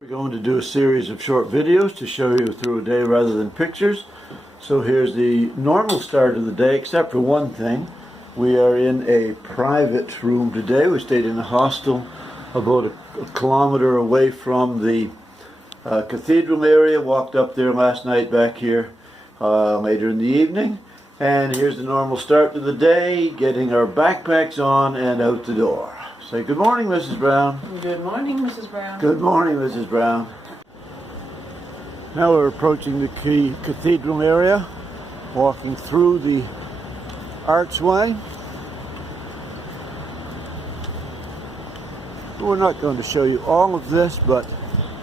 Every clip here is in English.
We're going to do a series of short videos to show you through a day rather than pictures. So here's the normal start of the day, except for one thing. We are in a private room today. We stayed in a hostel about a kilometer away from the cathedral area. Walked up there last night, back here later in the evening. And here's the normal start to the day, getting our backpacks on and out the door. Say good morning, Mrs. Brown. Good morning, Mrs. Brown. Good morning, Mrs. Brown. Now we're approaching the cathedral area, walking through the archway. We're not going to show you all of this, but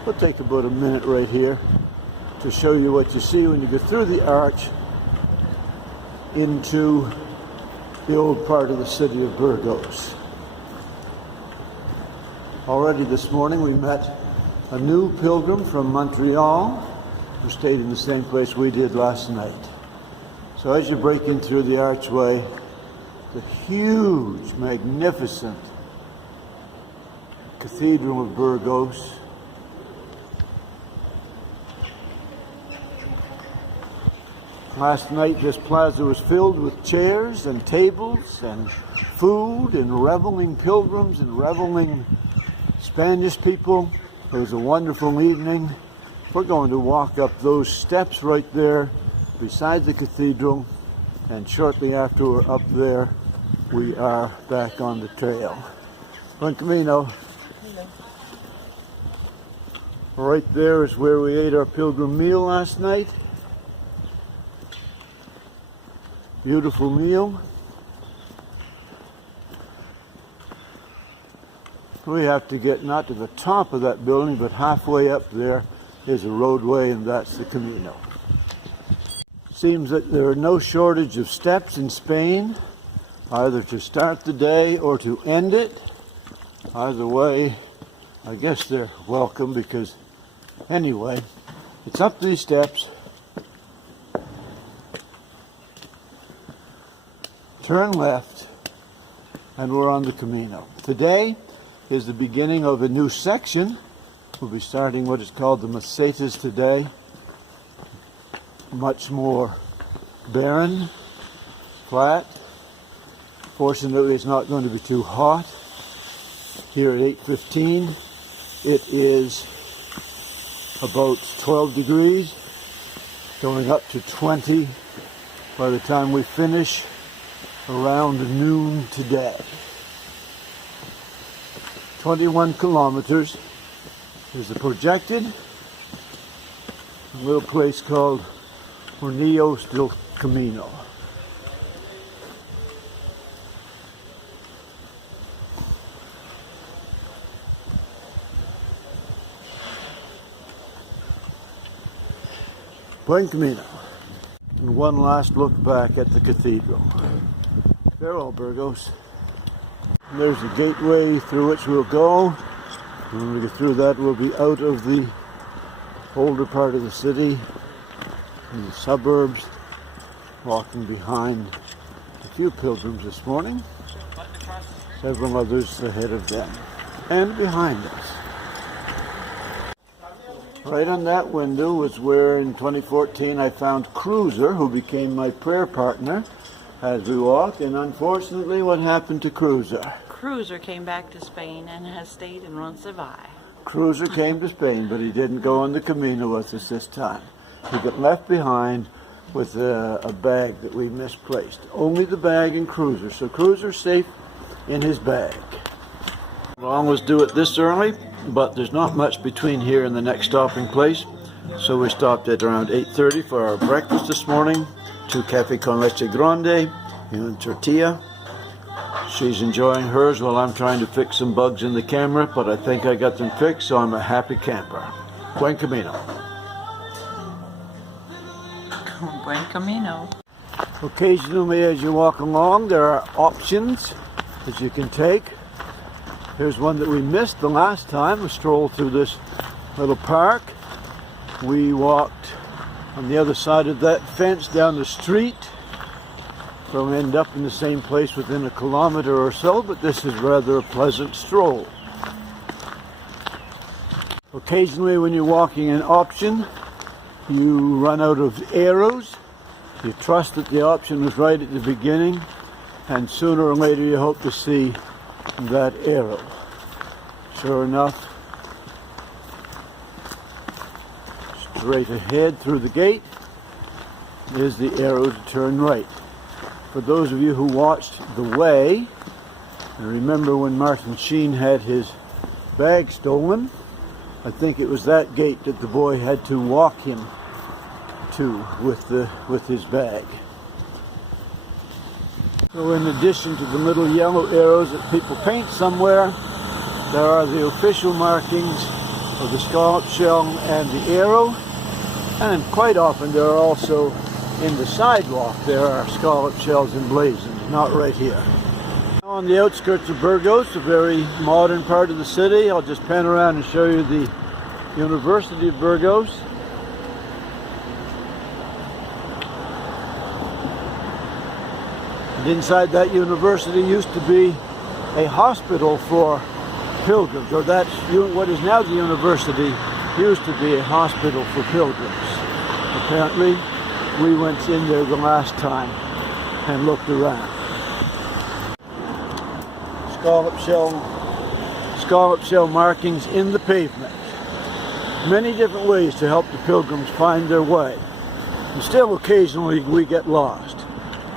we'll take about a minute right here to show you what you see when you go through the arch into the old part of the city of Burgos. Already this morning we met a new pilgrim from Montreal who stayed in the same place we did last night. So as you're breaking through the archway, the huge, magnificent Cathedral of Burgos. Last night this plaza was filled with chairs and tables and food and reveling pilgrims and reveling Spanish people. It was a wonderful evening. We're going to walk up those steps right there beside the cathedral, and shortly after we're up there, we are back on the trail. Buen Camino. Right there is where we ate our pilgrim meal last night. Beautiful meal. We have to get not to the top of that building, but halfway up there is a roadway, and that's the Camino. Seems that there are no shortage of steps in Spain, either to start the day or to end it. Either way, I guess they're welcome, because anyway, it's up these steps, turn left, and we're on the Camino. Today is the beginning of a new section. We'll be starting what is called the Mesetas today. Much more barren, flat. Fortunately, it's not going to be too hot. Here at 8:15, it is about 12 degrees, going up to 20 by the time we finish around noon today. 21 kilometers is the projected. A little place called Hornillos del Camino. Buen Camino. And one last look back at the cathedral. Farewell, Burgos. And there's the gateway through which we'll go. And when we get through that, we'll be out of the older part of the city, in the suburbs, walking behind a few pilgrims this morning, several others ahead of them, and behind us. Right on that window was where in 2014 I found Cruiser, who became my prayer partner as we walked. And unfortunately, what happened to Cruiser? Cruiser came back to Spain and has stayed in Roncesvalles. Cruiser came to Spain, but he didn't go on the Camino with us this time. He got left behind with a bag that we misplaced. Only the bag and Cruiser. So Cruiser's safe in his bag. We'll always do it this early, but there's not much between here and the next stopping place. So we stopped at around 8:30 for our breakfast this morning. 2 café con leche grande and tortilla. She's enjoying hers while I'm trying to fix some bugs in the camera, but I think I got them fixed, so I'm a happy camper. Buen Camino. Buen Camino. Occasionally as you walk along, there are options that you can take. Here's one that we missed the last time. We strolled through this little park. We walked on the other side of that fence down the street. We'll end up in the same place within a kilometer or so, but this is rather a pleasant stroll. Occasionally when you're walking an option, you run out of arrows. You trust that the option was right at the beginning, and sooner or later you hope to see that arrow. Sure enough, straight ahead through the gate is the arrow to turn right. For those of you who watched The Way, and remember when Martin Sheen had his bag stolen, I think it was that gate that the boy had to walk him to with his bag. So in addition to the little yellow arrows that people paint somewhere, there are the official markings of the scallop shell and the arrow, and quite often there are also in the sidewalk there are scallop shells emblazoned, not right here. On the outskirts of Burgos, a very modern part of the city, I'll just pan around and show you the University of Burgos. And inside that university used to be a hospital for pilgrims, or that's what is now the university used to be a hospital for pilgrims. Apparently, we went in there the last time and looked around. Scallop shell markings in the pavement. Many different ways to help the pilgrims find their way. And still occasionally we get lost.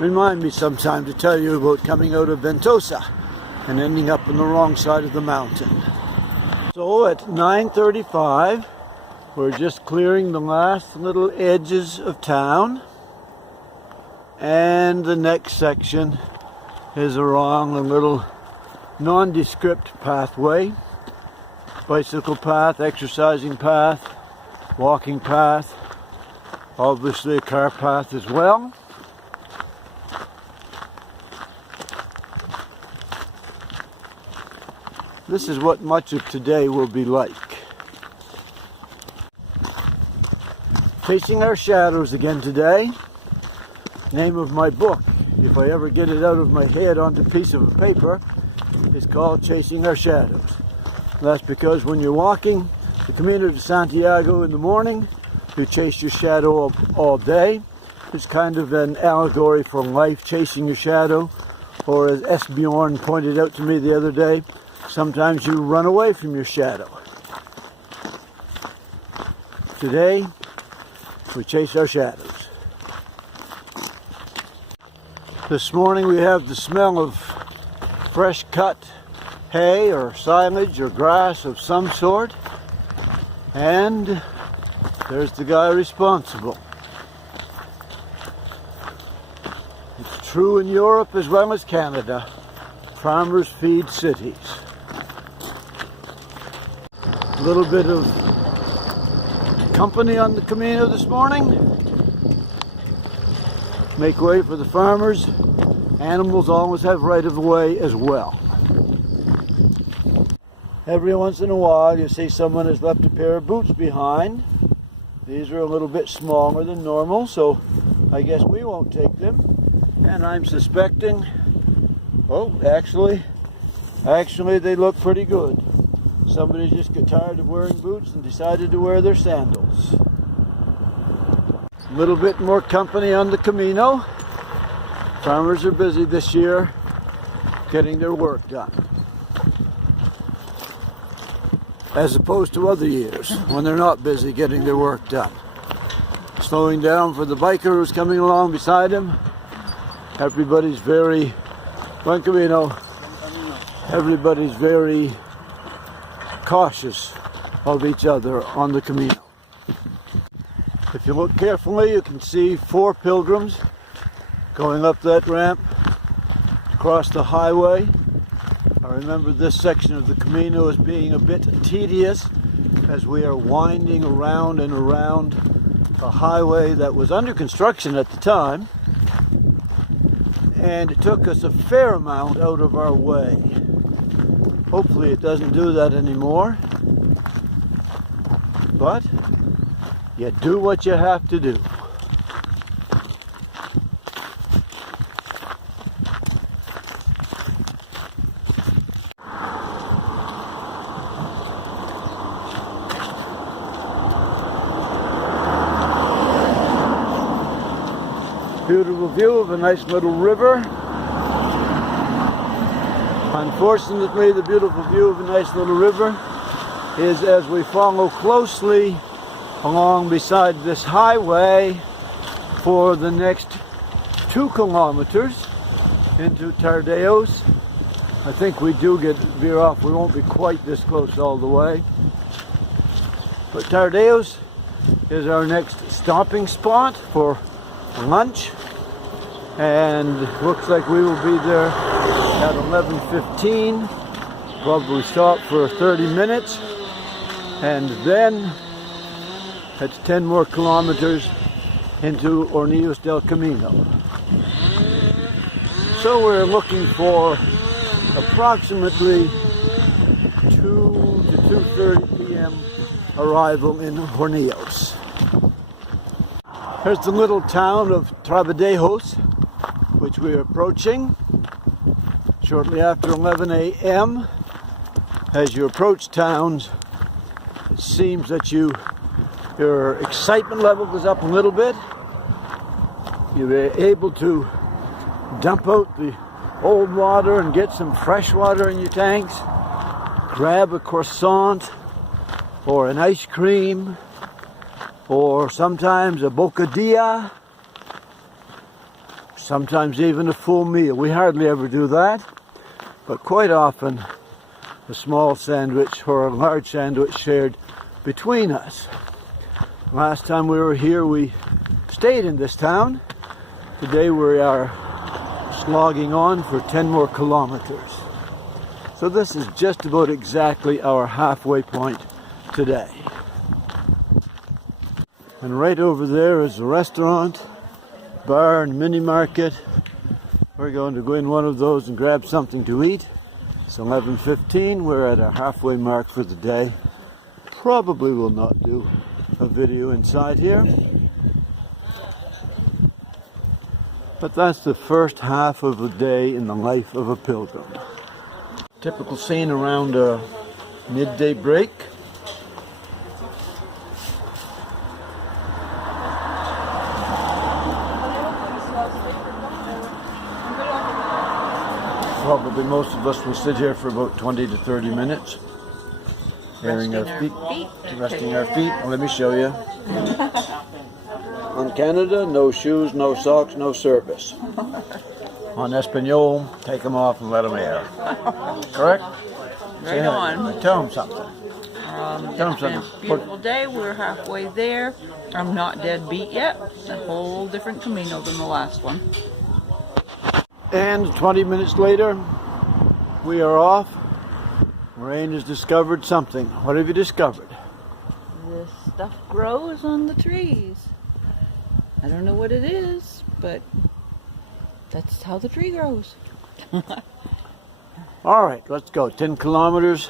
Remind me sometime to tell you about coming out of Ventosa and ending up on the wrong side of the mountain. So at 9:35, we're just clearing the last little edges of town, and the next section is along a little nondescript pathway, bicycle path, exercising path, walking path, obviously a car path as well. This is what much of today will be like. Chasing Our Shadows again today. Name of my book, if I ever get it out of my head onto a piece of paper, is called Chasing Our Shadows. That's because when you're walking the Camino de Santiago in the morning, you chase your shadow all day. It's kind of an allegory for life, chasing your shadow. Or as S. Bjorn pointed out to me the other day, sometimes you run away from your shadow. Today, we chase our shadows. This morning we have the smell of fresh cut hay or silage or grass of some sort. And there's the guy responsible. It's true in Europe as well as Canada. Farmers feed cities. A little bit of company on the Camino this morning. Make way for the farmers. Animals always have right of way as well. Every once in a while you see someone has left a pair of boots behind. These are a little bit smaller than normal, so I guess we won't take them. And I'm suspecting, actually they look pretty good. Somebody just got tired of wearing boots and decided to wear their sandals. A little bit more company on the Camino. Farmers are busy this year getting their work done, as opposed to other years when they're not busy getting their work done. Slowing down for the biker who's coming along beside him. Everybody's very, Buen Camino, everybody's very cautious of each other on the Camino. If you look carefully, you can see 4 pilgrims going up that ramp across the highway. I remember this section of the Camino as being a bit tedious as we are winding around and around a highway that was under construction at the time, and it took us a fair amount out of our way. Hopefully it doesn't do that anymore, but you do what you have to do. Beautiful view of a nice little river. Unfortunately, the beautiful view of a nice little river is as we follow closely along beside this highway for the next 2 kilometers into Tardeos. I think we do veer off. We won't be quite this close all the way. But Tardeos is our next stopping spot for lunch. And looks like we will be there at 11:15. Probably stop for 30 minutes. And then it's 10 more kilometers into Hornillos del Camino. So we're looking for approximately 2 to 2:30 p.m. arrival in Hornillos. Here's the little town of Trabadejos, which we're approaching shortly after 11 a.m. As you approach towns, it seems that your excitement level goes up a little bit. You're able to dump out the old water and get some fresh water in your tanks. Grab a croissant or an ice cream or sometimes a bocadilla, sometimes even a full meal. We hardly ever do that, but quite often a small sandwich or a large sandwich shared between us. Last time we were here, we stayed in this town. Today we are slogging on for 10 more kilometers. So this is just about exactly our halfway point today. And right over there is a restaurant, bar and mini market. We're going to go in one of those and grab something to eat. It's 11:15. We're at our halfway mark for the day. Probably will not do a video inside here. But that's the first half of a day in the life of a pilgrim. Typical scene around a midday break. Probably most of us will sit here for about 20 to 30 minutes. Airing our feet. Resting our feet. Let me show you. On Canada, no shoes, no socks, no service. On Espanol, take them off and let them air. Correct? Right on. Tell them something. It's been a beautiful day. We're halfway there. I'm not dead beat yet. A whole different Camino than the last one. And 20 minutes later, we are off. Maureen has discovered something. What have you discovered? This stuff grows on the trees. I don't know what it is, but that's how the tree grows. All right, let's go. 10 kilometers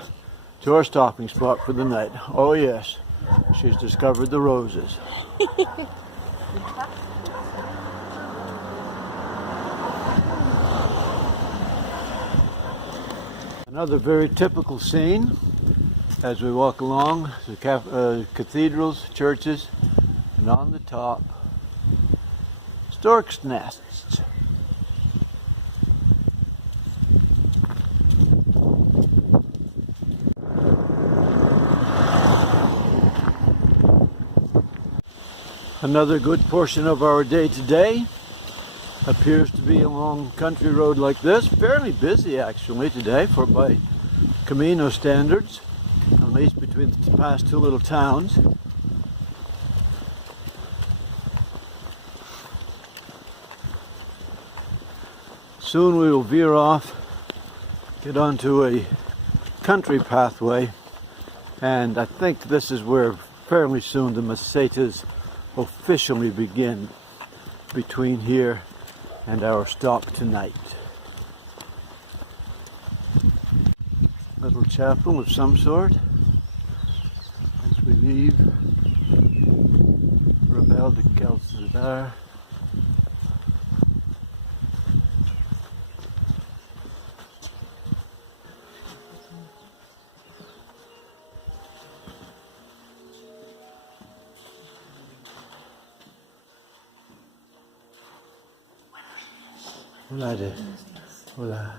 to our stopping spot for the night. Oh yes, she's discovered the roses. Another very typical scene as we walk along the cathedrals, churches, and on the top, stork's nests. Another good portion of our day today appears to be along a country road like this. Fairly busy actually today by Camino standards, at least between the past 2 little towns. Soon we will veer off, get onto a country pathway, and I think this is where fairly soon the mesetas officially begin between here and our stop tonight. Little chapel of some sort as we leave Rebel de Calzadar. Hola de. Hola.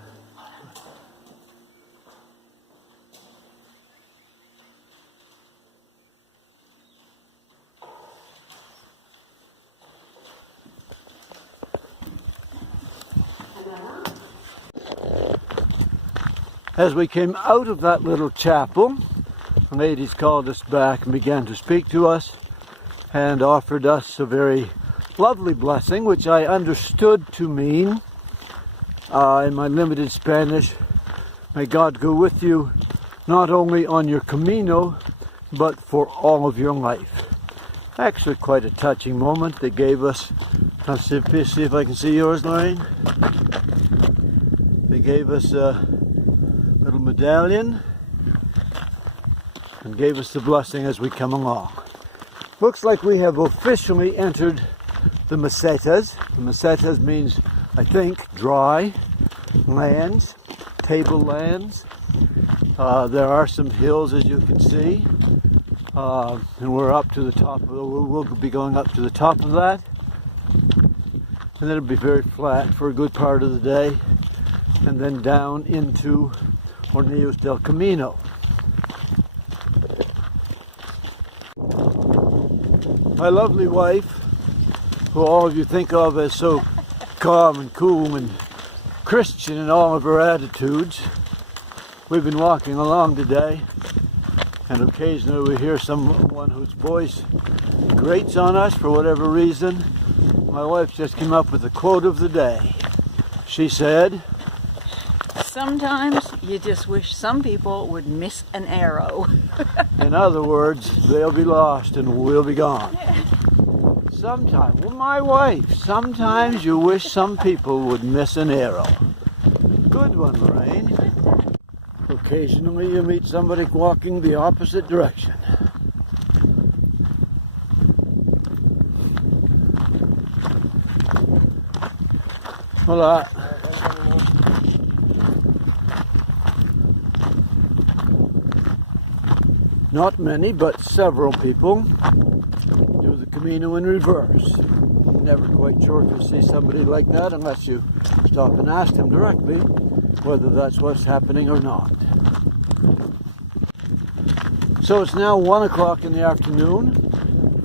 As we came out of that little chapel, the ladies called us back and began to speak to us and offered us a very lovely blessing, which I understood to mean, in my limited Spanish, may God go with you not only on your Camino, but for all of your life. Actually quite a touching moment. They gave us, I'll see if I can see yours, Lorraine. They gave us a little medallion and gave us the blessing as we come along. Looks like we have officially entered the mesetas. The mesetas means, I think, dry lands, tablelands. There are some hills, as you can see, and we're up to the top. We'll be going up to the top of that, and then it'll be very flat for a good part of the day, and then down into Hornillos del Camino. My lovely wife, who all of you think of as so calm and cool and Christian in all of her attitudes, we've been walking along today, and occasionally we hear someone whose voice grates on us for whatever reason. My wife just came up with the quote of the day. She said, Sometimes you just wish some people would miss an arrow. in other words, they'll be lost and we'll be gone. Sometimes, well, my wife, sometimes you wish some people would miss an arrow. Good one, Lorraine. Occasionally you meet somebody walking the opposite direction. Hola. Not many, but several people do the Camino in reverse. I'm never quite sure if you'll see somebody like that unless you stop and ask them directly whether that's what's happening or not. So it's now 1 o'clock in the afternoon.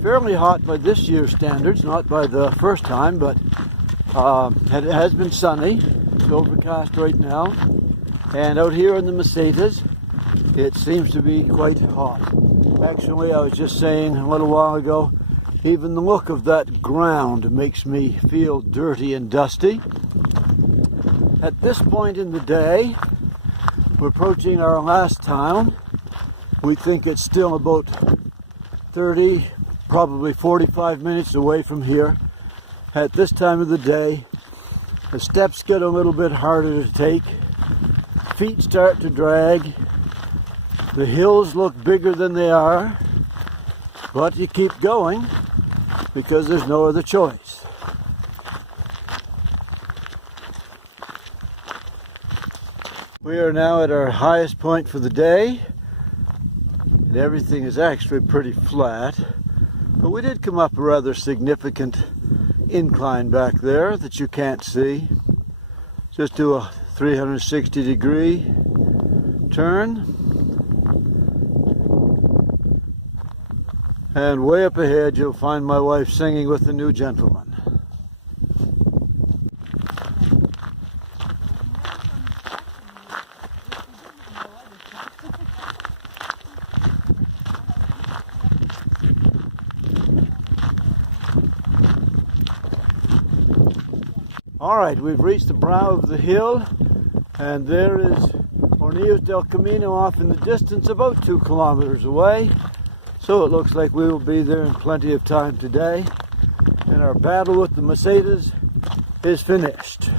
Fairly hot by this year's standards, not by the first time, but it has been sunny. It's overcast right now. And out here in the mesetas, it seems to be quite hot. Actually, I was just saying a little while ago, even the look of that ground makes me feel dirty and dusty. At this point in the day, we're approaching our last town. We think it's still about 30, probably 45 minutes away from here. At this time of the day, the steps get a little bit harder to take. Feet start to drag. The hills look bigger than they are, but you keep going because there's no other choice. We are now at our highest point for the day, and everything is actually pretty flat, but we did come up a rather significant incline back there that you can't see. Just do a 360-degree turn. And way up ahead, you'll find my wife singing with the new gentleman. All right, we've reached the brow of the hill, and there is Hornillos del Camino off in the distance, about 2 kilometers away. So it looks like we will be there in plenty of time today, and our battle with the mesetas is finished.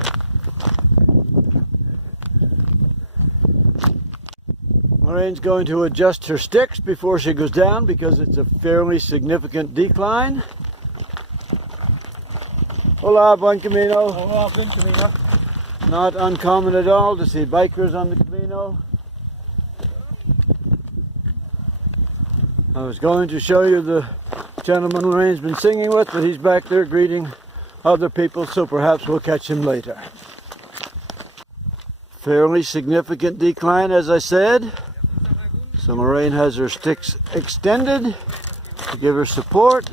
Lorraine's going to adjust her sticks before she goes down because it's a fairly significant decline. Hola, buen camino. Hola, buen camino. Not uncommon at all to see bikers on the Camino. I was going to show you the gentleman Lorraine's been singing with, but he's back there greeting other people, so perhaps we'll catch him later. Fairly significant decline, as I said. So Lorraine has her sticks extended to give her support.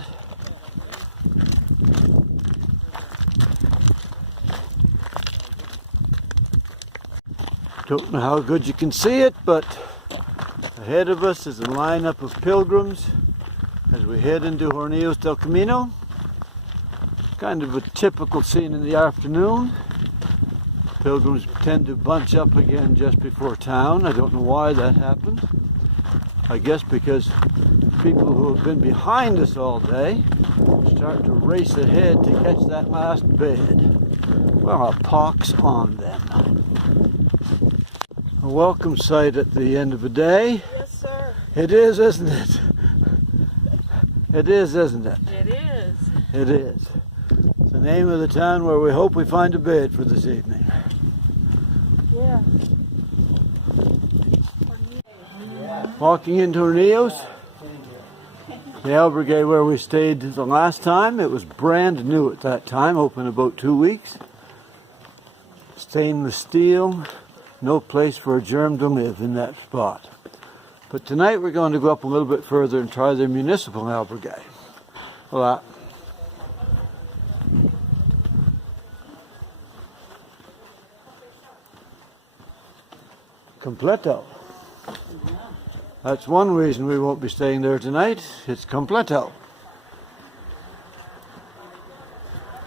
Don't know how good you can see it, but ahead of us is a lineup of pilgrims as we head into Hornillos del Camino. Kind of a typical scene in the afternoon. Pilgrims tend to bunch up again just before town. I don't know why that happens. I guess because people who have been behind us all day start to race ahead to catch that last bed. Well, a pox on them. A welcome sight at the end of the day. Yes, sir. It is, isn't it? It is, isn't it? It is. It is. It's the name of the town where we hope we find a bed for this evening. Yeah. Walking into Hornillos, the albergue where we stayed the last time. It was brand new at that time, open about 2 weeks. Stainless steel, no place for a germ to live in that spot. But tonight we're going to go up a little bit further and try the municipal albergue. Hola. Completo. That's one reason we won't be staying there tonight. It's completo.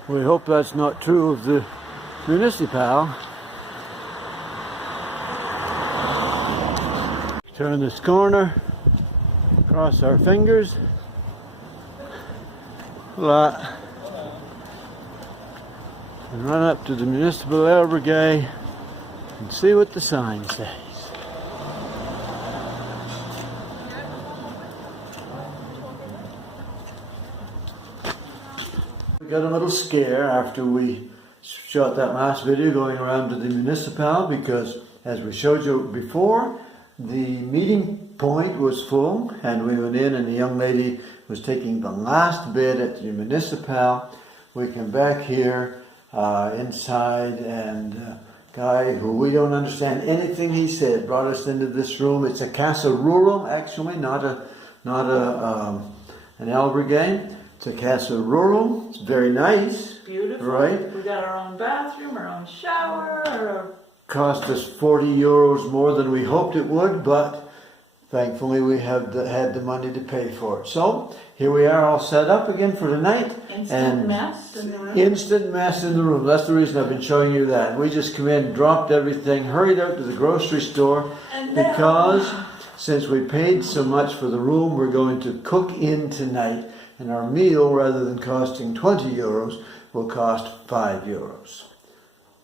We hope that's not true of the municipal. Turn this corner, cross our fingers. Hola. And run up to the municipal albergue and see what the sign says. We got a little scare after we shot that last video going around to the municipal because, as we showed you before, the meeting point was full and we went in and the young lady was taking the last bed at the municipal. We came back here inside and a guy who we don't understand anything he said brought us into this room. It's a casa rural, actually, not an albergue. It's a casa rural. It's very nice. Beautiful. Right? We got our own bathroom, our own shower. Cost us 40 euros more than we hoped it would, but thankfully we had the money to pay for it. So here we are all set up again for tonight. Instant mess in the room. Instant mess in the room. That's the reason I've been showing you that. We just come in, dropped everything, hurried out to the grocery store because since we paid so much for the room, we're going to cook in tonight. And our meal, rather than costing 20 euros, will cost 5 euros.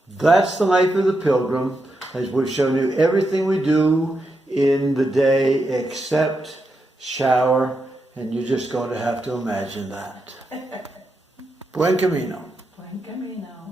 That's the life of the pilgrim, as we've shown you everything we do in the day except shower, and you're just going to have to imagine that. Buen camino. Buen Camino.